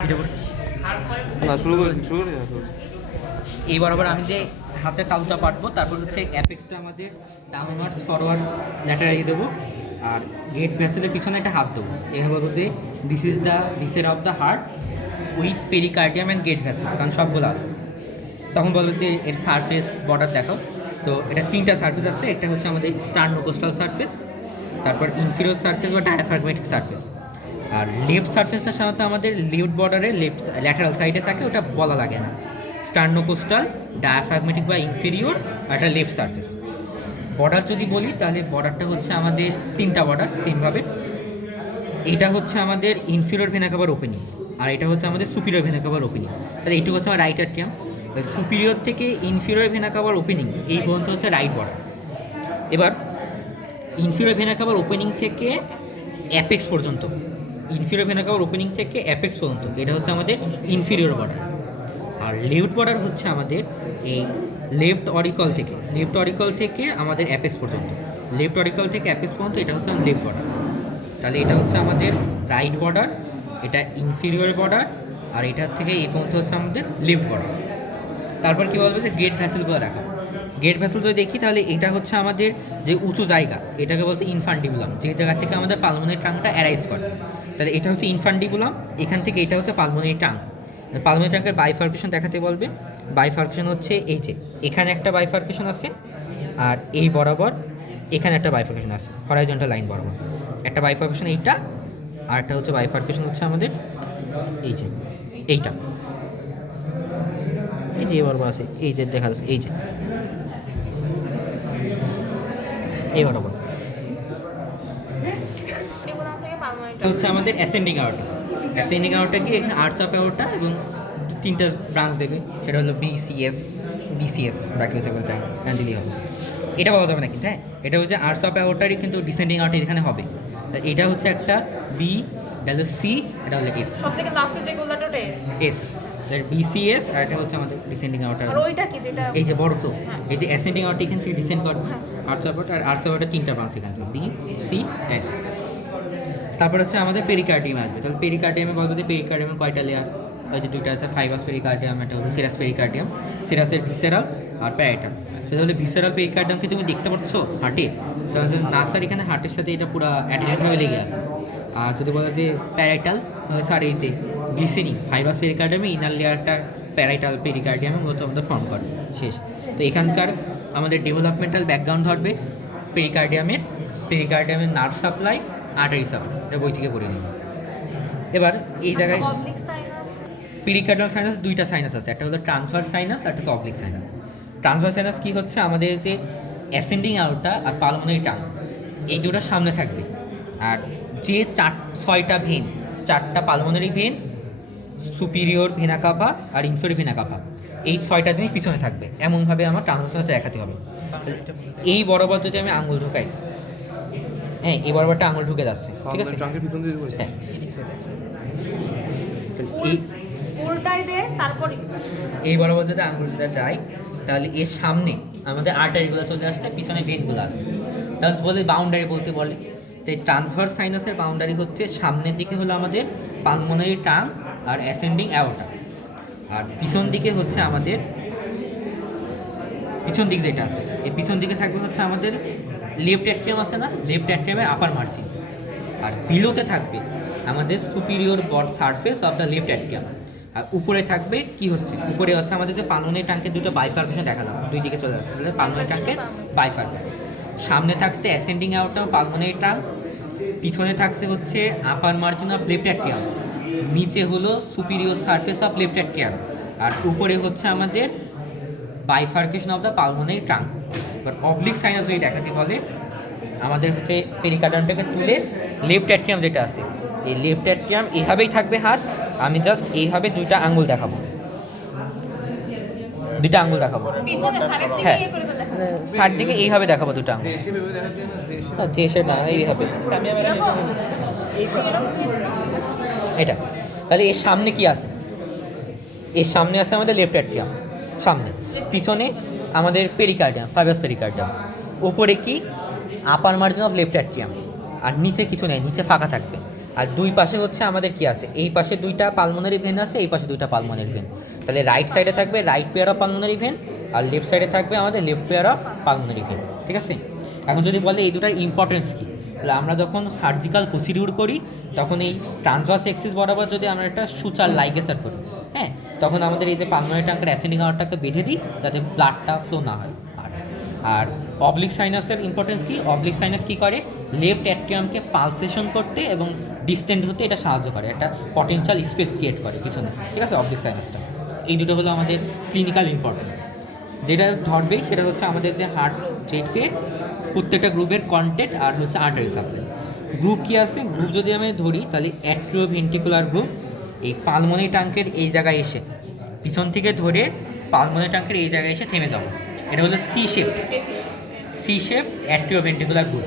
Video করছিস না শুরু করে এই বরাবর আমি যে হাতে তালুটা পাটবো, তারপর হচ্ছে অ্যাপেক্সটা আমাদের ডাউনওয়ার্ডস ফরওয়ার্ডস ল্যাটারালি দেবো, আর গেট ভেসেলের পিছনে একটা হাত দেবো। এভাবে বলবো যে দিস ইজ দ্য ডিসের of the heart with pericardium and great vessel, কারণ সবগুলো আছে। তখন বলবো যে এর সারফেস বর্ডার দেখো। তো এটা তিনটা সারফেস আছে, একটা হচ্ছে আমাদের স্টার্নোকোস্টাল সারফেস, তারপর ইনফিরিয়র সারফেস বা ডায়াফ্রাগমেটিক সারফেস, আর লেফট সারফেসটা সাধারণত আমাদের লেফট বর্ডারে লেফট ল্যাটারাল সাইডে থাকে, ওটা বলা লাগে না। স্টার্নোকোস্টাল, ডায়াফ্রাগমেটিক বা ইনফেরিয়র, আর একটা লেফট সারফেস। বর্ডার যদি বলি তাহলে বর্ডারটা হচ্ছে আমাদের তিনটা বর্ডার সেমভাবে। এটা হচ্ছে আমাদের ইনফিরিয়র ভেনা কাভার ওপেনিং, আর এটা হচ্ছে আমাদের সুপিরিয়র ভেনা কাভার ওপেনিং। তাহলে এইটুকু হচ্ছে আমার রাইট অ্যাট্রিয়াম। সুপিরিয়র থেকে ইনফিরিয়র ভেনা কাভার ওপেনিং এই পর্যন্ত হচ্ছে রাইট বর্ডার। এবার ইনফিরিয়র ভেনা কাভার ওপেনিং থেকে অ্যাপেক্স পর্যন্ত, ইনফিরিয়র ভেনা কাভার ওপেনিং থেকে অ্যাপেক্স পর্যন্ত এটা হচ্ছে আমাদের ইনফিরিয়র বর্ডার। আর লেফট বর্ডার হচ্ছে আমাদের এই লেফট অরিকল থেকে আমাদের অ্যাপেক্স পর্যন্ত, লেফট অরিকল থেকে অ্যাপেক্স পর্যন্ত এটা হচ্ছে আমাদের লেফট বর্ডার। তাহলে এটা হচ্ছে আমাদের রাইট বর্ডার, এটা ইনফিরিয়র বর্ডার, আর এটার থেকে এই পর্যন্ত হচ্ছে আমাদের লেফট বর্ডার। তারপর কী বলবো যে গেট ভ্যাসেলগুলো দেখা। গেট ভ্যাসেল যদি দেখি তাহলে এটা হচ্ছে আমাদের যে উঁচু জায়গা, এটাকে বলছে ইনফান্ডিবুলাম, যে জায়গা থেকে আমাদের পালমোনারি ট্রাঙ্কটা অ্যারাইজ করে। তাহলে এটা হচ্ছে ইনফান্ডিবুলাম, এখান থেকে এটা হচ্ছে পালমোনারি ট্রাঙ্ক। পালমোনারি ট্রাঙ্কের বাইফার্কেশন দেখাতে বলবে। বাইফার্কেশন হচ্ছে এই যে এখানে একটা বাইফার্কেশন আছে, আর এই বরাবর এখানে একটা বাইফার্কেশন আছে, হরাইজন্টাল লাইন বরাবর একটা বাইফার্কেশন এইটা, আর একটা হচ্ছে বাইফার্কেশন হচ্ছে আমাদের এই যে এইটা, এই যে বরাবর আছে, এই যে দেখা যাচ্ছে এই যে এই বরাবর। এটা হচ্ছে আমাদের অ্যাসেন্ডিং আওয়ারটা। অ্যাসেন্ডিং আওয়ারটা কি, এখানে আর্চ অফ অ্যাওরটা এবং তিনটা ব্রাঞ্চ দেবে, সেটা হলো বিসিএস বাকি হচ্ছে বলতে দিলেই হবে। এটা বলা যাবে না কিন্তু, হ্যাঁ এটা হচ্ছে আর্চ অফ অ্যাওরটারই কিন্তু ডিসেন্ডিং আওয়ারটা এখানে হবে। এটা হচ্ছে একটা বি, এটা হলো সি, এটা হলো এস, সবথেকে লাস্টে যে গোলাটা ওটা এস। বিসিএস, আর এটা হচ্ছে আমাদের ডিসেন্ডিং আওয়ারটা। আর ওইটা কি যেটা এই যে বড় তো, এই যে অ্যাসেন্ডিং আওয়ারটা এখান থেকে ডিসেন্ড করবে আর্চ অফ অ্যাওরটা, আর আর্চ অফ অ্যাওরটা তিনটা ব্রাঞ্চ এখান থেকে বি, সি, এস। তারপর হচ্ছে আমাদের পেরিকার্ডিয়াম আসবে। তাহলে পেরিকার্ডিয়ামে বলবো যে পেরিকার্ডিয়ামে কয়টা লেয়ার, ওই যে দুইটা আছে, ফাইবাস পেরিকার্ডিয়াম, একটা হলো সিরাস পেরিকার্ডিয়াম, সিরাসের ভিসেরাল আর প্যারাইটাল। তাহলে ভিসেরাল পেরিকার্ডিয়ামকে তুমি দেখতে পাচ্ছ হার্টে, তাহলে নাসার এখানে হার্টের সাথে এটা পুরো অ্যাটাচভাবে লেগে আছে। আর যদি বলা যে প্যারাইটাল, স্যার এই যে গ্লিসেনিং ফাইবাস পেরিকার্ডিয়ামে ইনার লেয়ারটা প্যারাইটাল পেরিকার্ডিয়ামে মূলত আমাদের ফর্ম করে শেষ। তো এখানকার আমাদের ডেভেলপমেন্টাল ব্যাকগ্রাউন্ড ধরবে পেরিকার্ডিয়ামের নার্ভ সাপ্লাই, আর্টারি সাপ্লাই, এটা বই থেকে পড়ে নেব। এবার এই জায়গায় অবলিক সাইনাস, পেরিকার্ডিয়াল সাইনাস দুইটা সাইনাস আছে, একটা হলো ট্রান্সভার্স সাইনাস আর একটা হচ্ছে অবলিক সাইনাস। ট্রান্সভার্স সাইনাস কী হচ্ছে, আমাদের যে অ্যাসেন্ডিং আউটটা আর পালমোনারি ট্রাঙ্ক এই দুটো সামনে থাকবে, আর যে ছয়টা ভেন, চারটা pulmonary vein, superior vena cava আর ইনফেরিয়র ভেনা কাভা, এই ছয়টা জিনিস পিছনে থাকবে। এমনভাবে আমার ট্রান্সভার্সটা দেখাতে হবে। এই বরাবর যদি আমি আঙুল ঢুকাই, হ্যাঁ এই বরাবরটা আঙুল ঢুকে যাচ্ছে, ঠিক আছে, ট্রাঙ্কের পিছন দিয়ে হ্যাঁ এই উল্টাই দে তারপরে এই বরাবর যদি আঙুলটা যাই তাহলে এর সামনে আমাদের আর্টারিগুলো চলে আসছে, পিছনে ভেনগুলো আসছে। তাহলে বলে বাউন্ডারি বলতে বলে, তো এই ট্রান্সভার্স সাইনাসের বাউন্ডারি হচ্ছে সামনের দিকে হলো আমাদের পালমোনারি ট্রাঙ্ক আর অ্যাসেন্ডিং অ্যাওরটা, আর পিছন দিকে হচ্ছে আমাদের পিছন দিক যেটা আছে, এই পিছন দিকে থাকবে হচ্ছে আমাদের লেফট অ্যাট্রিয়াম আছে না, লেফট অ্যাট্রিয়ামের আপার মার্জিন, আর বিলোতে থাকবে আমাদের superior border surface of the left atrium. আর উপরে থাকবে কি হচ্ছে, উপরে হচ্ছে আমাদের যে পালমোনারি ট্যাঙ্কের দুটো বাইফার্কেশন দেখালাম, দুই দিকে চলে আসছে, তাহলে পালমোনারি ট্যাঙ্কের বাইফার্কেশন। সামনে থাকছে অ্যাসেন্ডিং আউটটা পালমোনারি ট্যাঙ্ক, পিছনে থাকছে হচ্ছে upper margin of left atrium, নিচে হলো superior surface of left atrium, আর উপরে হচ্ছে আমাদের bifurcation of the pulmonary trunk. এবার অবলিক সাইনাস যদি দেখাতে বলে, আমাদের হচ্ছে পেরিকার্ডিয়ামটাকে তুলে লেফট অ্যাট্রিয়াম যেটা আছে, এই লেফট অ্যাট্রিয়াম এইভাবেই থাকবে হাত, আমি জাস্ট এইভাবে দুইটা আঙ্গুল দেখাবো, পিছনে সারের দিকে হ্যাঁ ইয়ে করে দেখা সাইড দিকে এইভাবে দেখাবো দুটো আঙ্গুল, যে সে না এইভাবে এটা। তাহলে এর সামনে কি আছে, এর সামনে আছে আমাদের লেফট অ্যাট্রিয়াম সামনে, পিছনে আমাদের পেরিকার্ডিয়াম ফাইবাস পেরিকার্ডিয়াম, উপরে কি আপার মার্জিন অফ লেফট অ্যাট্রিয়াম, আর নিচে কিছু নেই, নিচে ফাঁকা থাকবে। আর দুই পাশে হচ্ছে আমাদের কি আছে, এই পাশে দুইটা পালমোনারি ভেন আছে, এই পাশে দুইটা পালমোনারি ভেন। তাহলে রাইট সাইডে থাকবে right pair of pulmonary vein, আর লেফট সাইডে থাকবে আমাদের left pair of pulmonary vein. ঠিক আছে, এখন যদি বলে এই দুটার ইম্পর্টেন্স কী, তাহলে আমরা যখন সার্জিক্যাল প্রসিডিউর করি তখন এই ট্রান্সভার্স এক্সিস বরাবর যদি আমরা একটা সুচার লাইগেসার করি, হ্যাঁ, তখন আমাদের এই যে পালমোনারি ট্যাঙ্কের অ্যাসেন্ডিং আওয়ারটাকে বেঁধে দিই যাতে ব্লাডটা ফ্লো না হয়। আর অবলিক সাইনাসের ইম্পর্টেন্স কি, অবলিক সাইনাস কী করে, লেফট অ্যাট্রিয়ামকে পালসেশন করতে এবং ডিস্টেন্ট হতে এটা সাহায্য করে, একটা পটেনশিয়াল স্পেস ক্রিয়েট করে পিছনে। ঠিক আছে, অবলিক সাইনাসটা। এই দুটো হলো আমাদের ক্লিনিক্যাল ইম্পর্টেন্স। যেটা ধরবে সেটা হচ্ছে আমাদের যে হার্ট রেটকে প্রত্যেকটা গ্রুপের কন্টেন্ট আর হচ্ছে আর্টারি সাপ্লাই। গ্রুপ কী আছে, গ্রুপ যদি আমি ধরি তাহলে অ্যাট্রিওভেন্ট্রিকুলার গ্রুপ এই পালমোনারি ট্যাঙ্কের এই জায়গায় এসে পিছন থেকে ধরে পালমোনারি ট্যাঙ্কের এই জায়গায় এসে থেমে যাবো, এটা হলো সি শেপ অ্যাট্রিওভেন্ট্রিকুলার গ্রুপ।